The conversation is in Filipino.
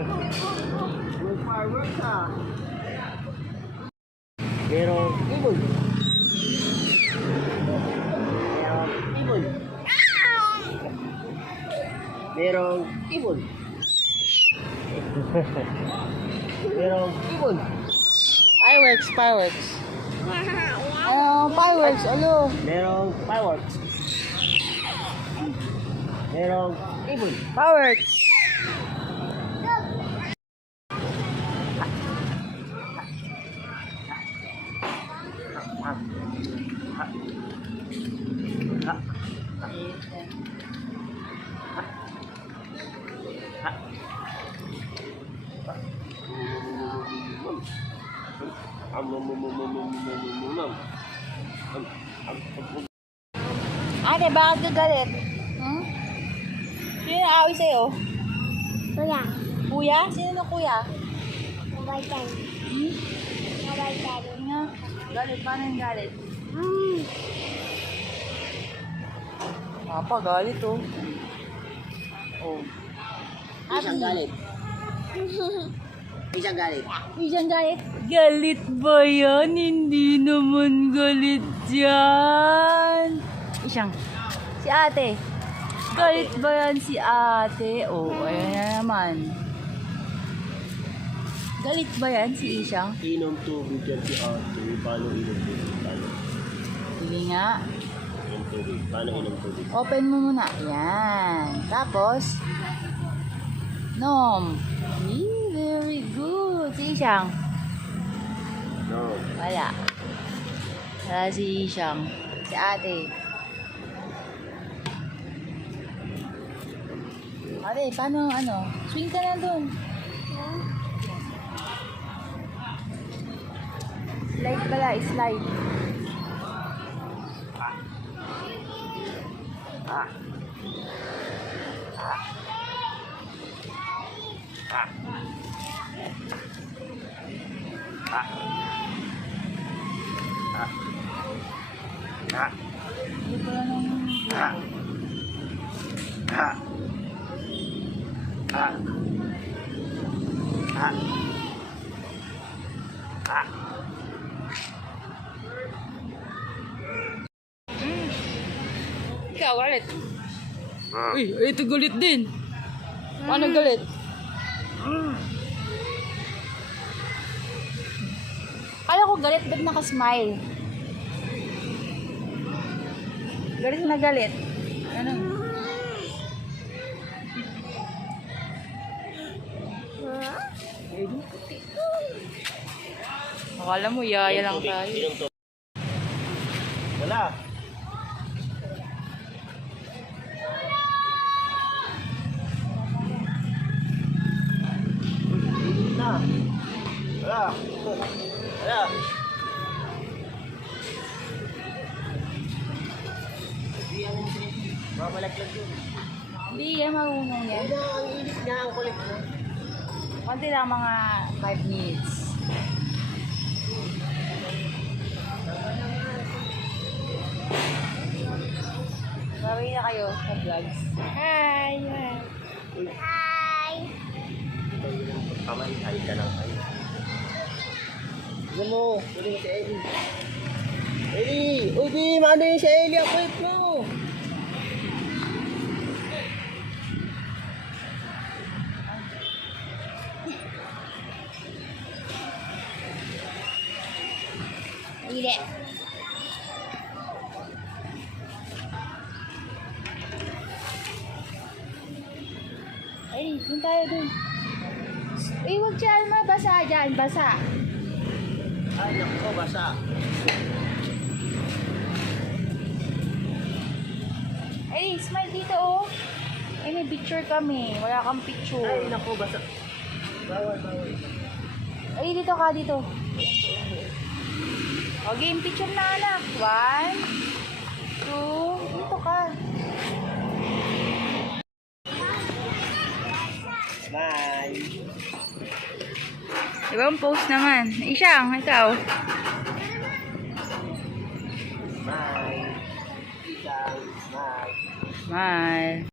May fireworks ah. Merong ibon. Merong ibon. Merong ibon. Merong ibon. Fireworks, fireworks. Fireworks, alo. Merong fireworks. Merong ibon. Fireworks. Ate, bakit ka galit? Hmm? Sino yung away sa'yo? Kuya, Kuya? Sino na kuya? mabaitan. Hmm? Mabaitan. Nga. Galit? Paano yung galit? Papa, galit oh. Oh. Isang galit. Isang galit. Isang galit? Galit ba yan? Hindi naman galit yan. Isang. Si ate. Galit ba yan si ate? Oh, ayan na naman. Galit ba yan si Isang? Inom tubig yan si ate. Paano inom tubig? Paano? Hindi nga. Inom tubig. Paano inom tubig? Open mo muna. Yan. Tapos, nom. Very good. Si Isang. No. Wala. Wala si Isang. Si ate. Ate, paano ano? Swing ka na doon. Slide pala, slide. Hindi pala nang... Ikaw, galit. Uy, ito galit din. Paano galit? Kala ko galit, ba't naka-smile? Galit na galit. Ano? Akala mo, yaya lang tayo. Inom tubig. Wala. Na. Wala. Wala. Mamalaglag yun. Hindi yan, marunong yan. Ang init niya, ang kulit mo. Konti lang, mga 5 minutes. Bawi na kayo sa vlogs. Hi. Hi. Kamay, ay ka lang kayo. Tignan mo, tuloy si Ellie. Ellie! Uy, di! Maano yun si Ellie? Ang kulit mo! Hindi. Ay, dun tayo dun. Eh, huwag dyan, mabasa dyan, basa. Ay, naku, basa. Ay, smile dito oh. Ay, may picture kami. Wala kang picture. Ay, naku, basa. Bawal. Ay, dito ka, dito. O, game picture na anak. 1, 2, dito ka. Bye! Ibang post naman. Isang, ikaw. Bye! Isang, bye! Smile.